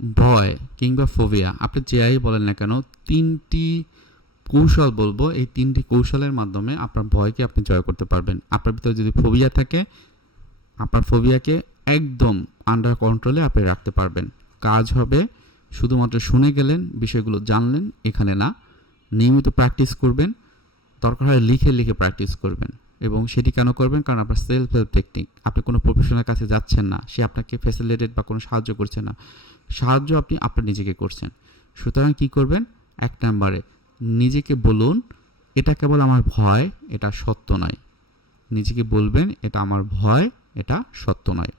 ভয় কিংবা ফোবিয়া আপনি যেই বলেন না কেন, তিনটি কৌশল বলব। এই তিনটি কৌশলের মাধ্যমে আপনার ভয়কে আপনি জয় করতে পারবেন। আপনার ভিতরে যদি ফোবিয়া থাকে, আপনার ফোবিয়াকে একদম আন্ডার কন্ট্রোলে আপনি রাখতে পারবেন। কাজ হবে শুধুমাত্র শুনে গেলেন, বিষয়গুলো জানলেন, এখানে না, নিয়মিত প্র্যাকটিস করবেন। দরকার হয় লিখে লিখে প্র্যাকটিস করবেন। এবং সেটি কেন করবেন? কারণ আপনার সেলফ হেল্প টেকনিক আপনি কোনো প্রফেশনের কাছে যাচ্ছেন না, সে আপনাকে ফ্যাসিলিটেট বা কোনো সাহায্য করছে না। সাহায্য আপনি আপনার নিজেকে করছেন। সুতরাং কি করবেন? এক নম্বরে নিজেকে বলুন, এটা কেবল আমার ভয়, এটা সত্য নয়। নিজেকে বলবেন, এটা আমার ভয়, এটা সত্য নয়।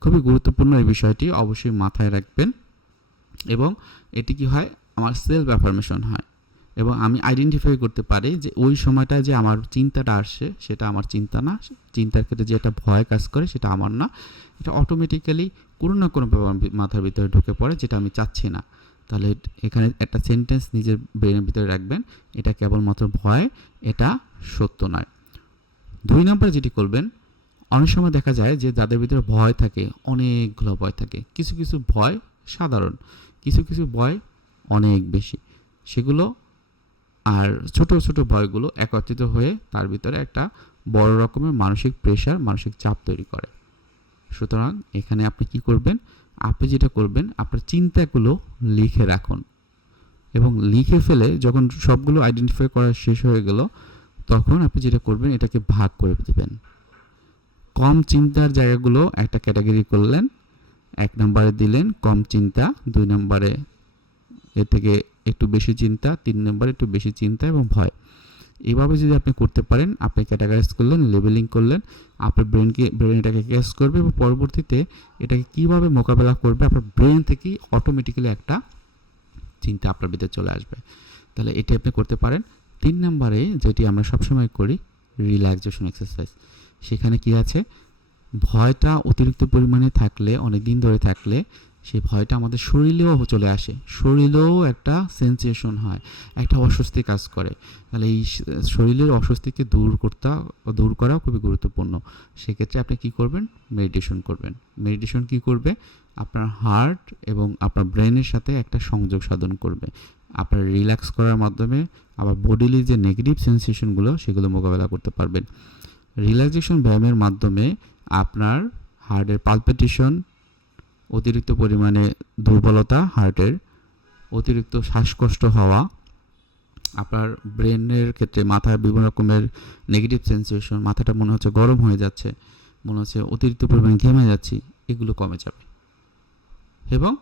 খুবই গুরুত্বপূর্ণ এই বিষয়টি অবশ্যই মাথায় রাখবেন। এবং এটি কি হয়? আমার সেলফ অ্যাফার্মেশন হয়। এবং আমি আইডেন্টিফাই করতে পারি যে ওই সময়টায় যে আমার চিন্তাটা আসছে সেটা আমার চিন্তা না। চিন্তার ক্ষেত্রে যে একটা ভয় কাজ করে, সেটা আমার না। এটা অটোমেটিক্যালি কোনো না কোনো মাথার ভিতরে ঢুকে পড়ে, যেটা আমি চাচ্ছি না। তাহলে এখানে একটা সেন্টেন্স নিজের ব্রেনের ভিতরে রাখবেন, এটা কেবলমাত্র ভয়, এটা সত্য নয়। দুই নম্বরে যেটি করবেন, অনেক সময় দেখা যায় যে যাদের ভিতরে ভয় থাকে, অনেকগুলো ভয় থাকে। কিছু কিছু ভয় সাধারণ, কিছু কিছু ভয় অনেক বেশি। সেগুলো আর ছোট ছোট ভয়গুলো একত্রিত হয়ে তার ভিতরে একটা বড় রকমের মানসিক প্রেশার মানসিক চাপ তৈরি করে। সুতরাং এখানে আপনি কি করবেন? আপনি যেটা করবেন, আপনার চিন্তাগুলো লিখে রাখুন। এবং লিখে ফেলে যখন সবগুলো আইডেন্টিফাই করা শেষ হয়ে গেল, তখন আপনি যেটা করবেন, এটাকে ভাগ করে দেবেন। কম চিন্তার জায়গাগুলো একটা ক্যাটাগরি করলেন, এক নম্বরে দিলেন, কম চিন্তা, দুই নম্বরে এর থেকে একটু বেশি চিন্তা, তিন নম্বরে একটু বেশি চিন্তা এবং ভয়। এইভাবে যদি আপনি করতে পারেন, আপনি ক্যাটাগরাইজ করলেন লেবেলিং করলেন, আপনার ব্রেনকে ব্রেন এটাকে ক্যাচ করবে এবং পরবর্তীতে এটাকে কীভাবে মোকাবেলা করবে, আপনার ব্রেন থেকেই অটোমেটিক্যালি একটা চিন্তা আপনার ভিতরে চলে আসবে। তাহলে এটি আপনি করতে পারেন। তিন নম্বরে যেটি আমরা সবসময় করি রিল্যাক্সেশন এক্সারসাইজ সেখানে কি আছে? ভয়টা অতিরিক্ত পরিমাণে থাকলে অনেক দিন ধরে থাকলে সেই ভয়টা আমাদের শরীরেও চলে আসে। শরীরেও একটা সেন্সেশন হয়, একটা অস্বস্তি কাজ করে। তাহলে এই শরীরের অস্বস্তিকে দূর করতে, দূর করা খুবই গুরুত্বপূর্ণ। সেক্ষেত্রে আপনি কি করবেন? মেডিটেশন করবেন। মেডিটেশন কি করবে? আপনার হার্ট এবং আপনার ব্রেনের সাথে একটা সংযোগ সাধন করবে। আপনার রিল্যাক্স করার মাধ্যমে আবার বডিলি যে নেগেটিভ সেন্সেশনগুলো সেগুলো মোকাবেলা করতে পারবেন। রিল্যাক্সেশন ব্যায়ামের মাধ্যমে আপনার হার্টের পালপিটেশন অতিরিক্ত পরিমাণে দুর্বলতা, হার্টের, অতিরিক্ত শ্বাসকষ্ট হওয়া, আপনার ব্রেনের ক্ষেত্রে মাথায় বিভিন্ন রকমের নেগেটিভ সেন্সেশন মাথাটা মনে হচ্ছে গরম হয়ে যাচ্ছে, মনে হচ্ছে অতিরিক্ত পরিমাণে ঘেমে যাচ্ছি, এগুলো কমে যাবে। এবং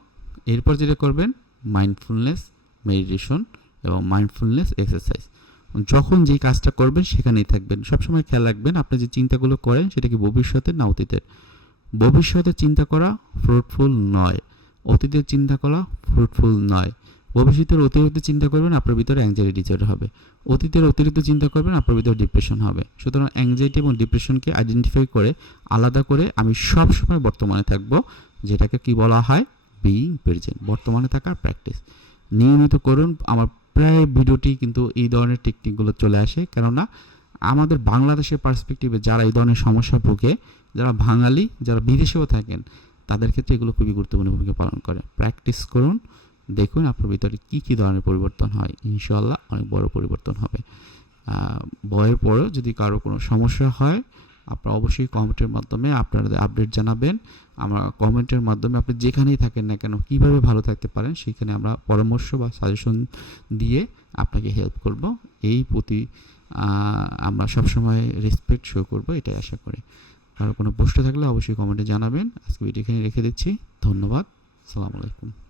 এরপর যেটা করবেন মাইন্ডফুলনেস মেডিটেশন এবং মাইন্ডফুলনেস এক্সারসাইজ যখন যেই কাজটা করবেন, সেখানেই থাকবেন। সবসময় খেয়াল রাখবেন, আপনি যে চিন্তাগুলো করেন, সেটা কি ভবিষ্যতের না অতীতের? ভবিষ্যতে চিন্তা করা ফ্রুটফুল নয়। অতীতের চিন্তা করা ফ্রুটফুল নয়। ভবিষ্যতের অতিরিক্ত চিন্তা করবেন, আপনার ভিতরে অ্যাংজাইটি ডিসঅর্ডার হবে। অতীতের অতিরিক্ত চিন্তা করবেন, আপনার ভিতরে ডিপ্রেশন হবে। সুতরাং অ্যাংজাইটি এবং ডিপ্রেশনকে আইডেন্টিফাই করে, আলাদা করে আমি সব সময় বর্তমানে থাকব, যেটাকে কি বলা হয়? বিইং প্রেজেন্ট বর্তমানে থাকার প্র্যাকটিস নিয়মিত করুন, আমার প্রায় ভিডিওটি কিন্তু এই ধরনের টেকনিকগুলো চলে আসে। কেননা, আমাদের বাংলাদেশের পার্সপেক্টিভে যারা এই ধরনের সমস্যা ভুগে, যারা বাঙালি, যারা বিদেশেও থাকেন তাদের ক্ষেত্রে এগুলো খুবই গুরুত্বপূর্ণ ভূমিকা পালন করে। প্র্যাকটিস করুন, দেখুন আপনার ভিতরে কী কী ধরনের পরিবর্তন হয়। ইনশাল্লাহ অনেক বড় পরিবর্তন হবে। বয়ের পরেও যদি কারও কোনো সমস্যা হয়, আপনারা অবশ্যই কমেন্টের মাধ্যমে আপনাদের আপডেট জানাবেন। আমরা কমেন্টের মাধ্যমে আপনি যেখানেই থাকেন না কেন, কীভাবে ভালো থাকতে পারেন, সেখানে আমরা পরামর্শ বা সাজেশন দিয়ে আপনাকে হেল্প করব। এই প্রতি আমরা সবসময় রেসপেক্ট শো করব, এটাই আশা করি। কারও কোনো প্রশ্ন থাকলে অবশ্যই কমেন্টে জানাবেন। আজকে ভিডিও এখানে রেখে দিচ্ছি। ধন্যবাদ। সালামু আলাইকুম।